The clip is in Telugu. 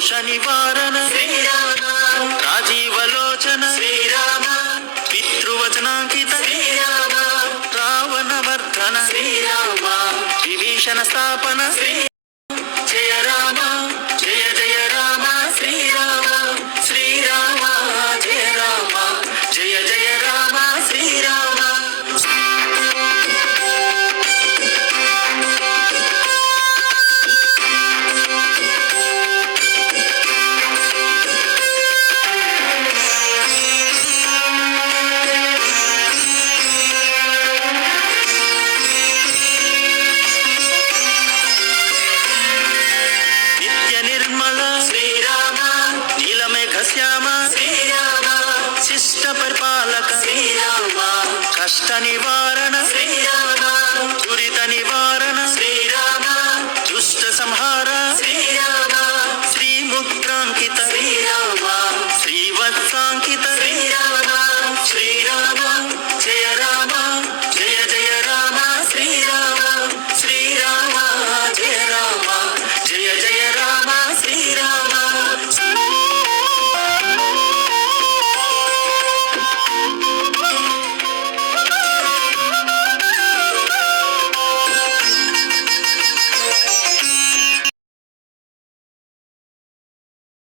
దోష నివారణ రాజీవలోచన పితృవచనాంకిత రావణ వర్ధన విభీషణ స్థాపన శ్రీ జయ రామ శ్రీరామ నీలమేఘ శ్యామ శ్రీరామ శిష్ట పరిపాలక శ్రీరామ. కష్ట నివారణ